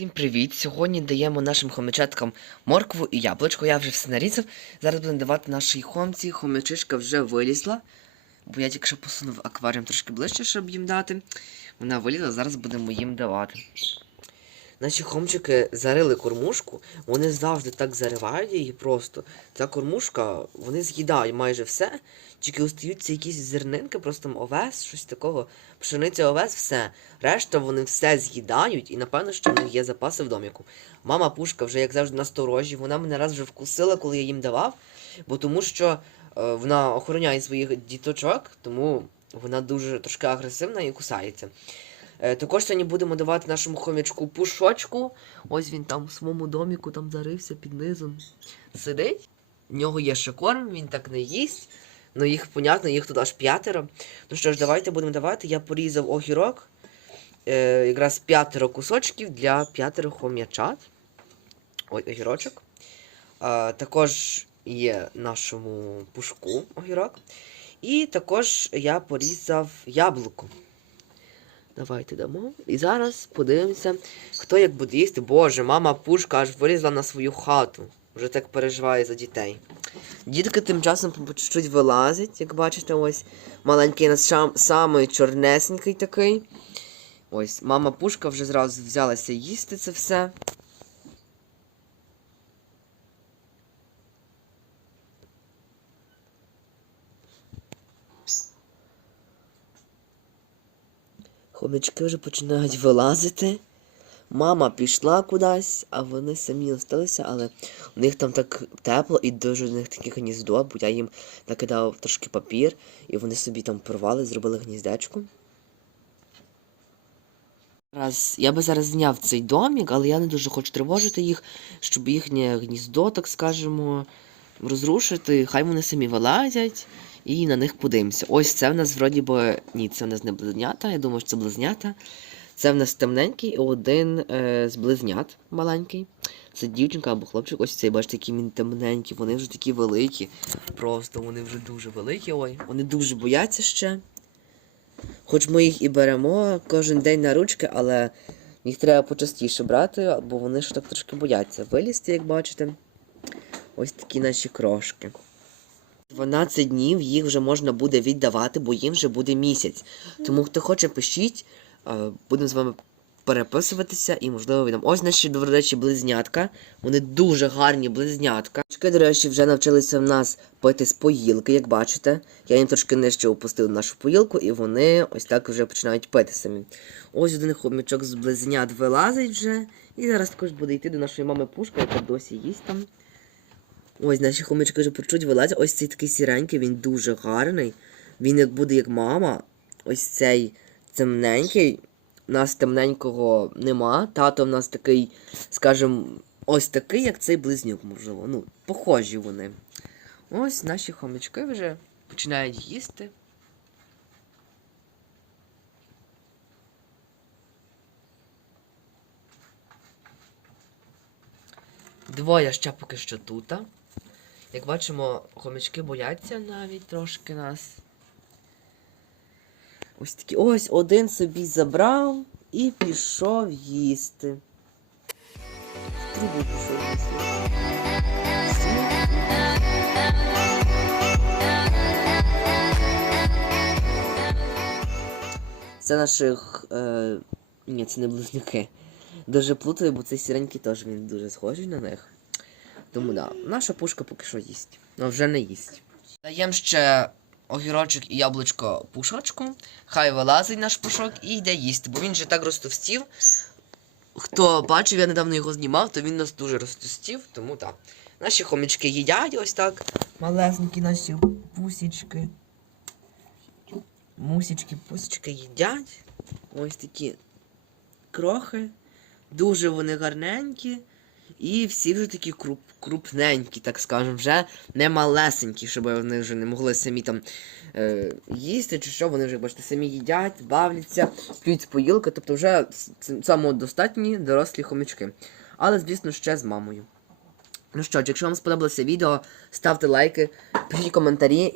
Всім привіт! Сьогодні даємо нашим хомячаткам моркву і яблучко. Я вже все нарізав. Зараз будемо давати нашій хомці. Хомячишка вже вилізла. Бо я тільки посунув акваріум трошки ближче, щоб їм дати. Вона вилізла, зараз будемо їм давати. Наші хомчики зарили кормушку, вони завжди так заривають її просто. Ця кормушка, вони з'їдають майже все, тільки остаються якісь зернинки, просто овес, щось такого. Пшениця овес, все. Решта вони все з'їдають, і напевно, що в них є запаси в доміку. Мама пушка вже, як завжди, насторожі, вона мене раз вже вкусила, коли я їм давав, бо тому що е, вона охороняє своїх діточок, тому вона дуже трошки агресивна і кусається. Е, Також сьогодні будемо давати нашому хомячку пушочку. Ось він там в своєму доміку там зарився під низом. Сидить. В нього є ще корм, він так не їсть. Ну їх, понятно, їх тут аж п'ятеро. Ну що ж, давайте будемо давати. Я порізав огірок. Е, якраз п'ятеро кусочків для п'ятеро хом'ячат. Ой, огірочок. А, також є нашому пушку огірок. І також я порізав яблуко. Давайте дамо. І зараз подивимося, хто як буде їсти. Боже, мама пушка аж вилізла на свою хату. Вже так переживає за дітей. Дітки тим часом по чуть-чуть вилазять, як бачите, ось маленький нас самий чорнесенький такий. Ось, мама пушка вже зразу взялася їсти це все. Хомячки вже починають вилазити. Мама пішла кудись, а вони самі осталися, але у них там так тепло і дуже у них таке гніздо, бо я їм накидав трошки папір, і вони собі там порвали, зробили гніздечко. Раз, я би зараз зняв цей домік, але я не дуже хочу тривожити їх, щоб їхнє гніздо, так скажемо, розрушити. Хай вони самі вилазять і на них подивимося. Ось це в нас вроді би. Ні, це в нас не близнята, я думаю, що це близнята. Це в нас темненький і один е, з близнят маленький. Це дівчинка або хлопчик. Ось цей, бачите, які він темненький. Вони вже такі великі. Просто вони вже дуже великі. Ой, вони дуже бояться ще. Хоч ми їх і беремо кожен день на ручки, але їх треба почастіше брати, бо вони ж так трошки бояться вилізти, як бачите. Ось такі наші крошки. 12 днів їх вже можна буде віддавати, бо їм вже буде місяць. Тому хто хоче, пишіть, будемо з вами переписуватися і, можливо, віддам. Ось наші, до речі, близнятка. Вони дуже гарні близнятка. Чки, до речі, вже навчилися в нас пити з поїлки, як бачите. Я їм трошки нижче опустив нашу поїлку, і вони ось так вже починають пити самі. Ось один хомячок з близнят вилазить вже. І зараз також буде йти до нашої мами пушка, яка досі їсть там. Ось наші хомячки вже почуть вилазять. Ось цей такий сіренький, він дуже гарний. Він як буде як мама. Ось цей темненький. У нас темненького нема. Тато в нас такий, скажімо, ось такий, як цей близнюк, можливо. Ну, похожі вони. Ось наші хомячки вже починають їсти. Двоє ще поки що тут. Як бачимо, хомячки бояться навіть трошки нас. Ось такі. Ось один собі забрав і пішов їсти. Трубу пішов їсти. Це наших. Е... Ні, це не близнюки. Дуже плутаю, бо цей сіренький теж він дуже схожий на них. Тому да, наша пушка поки що їсть. Ну вже не їсть. Даємо ще огірочок і яблучко пушочку. Хай вилазить наш пушок і йде їсти, бо він же так розтовстів. Хто бачив, я недавно його знімав, то він нас дуже розтовстів, тому так. Наші хомячки їдять ось так. Малесенькі наші пусічки. Мусічки, пусічки їдять. Ось такі крохи. Дуже вони гарненькі. І всі вже такі круп, крупненькі, так скажемо, вже не малесенькі, щоб вони вже не могли самі там е, їсти чи що, вони вже, бачите, самі їдять, бавляться, п'ють з поїлки, тобто вже самодостатні дорослі хомячки. Але, звісно, ще з мамою. Ну що ж, якщо вам сподобалося відео, ставте лайки, пишіть коментарі.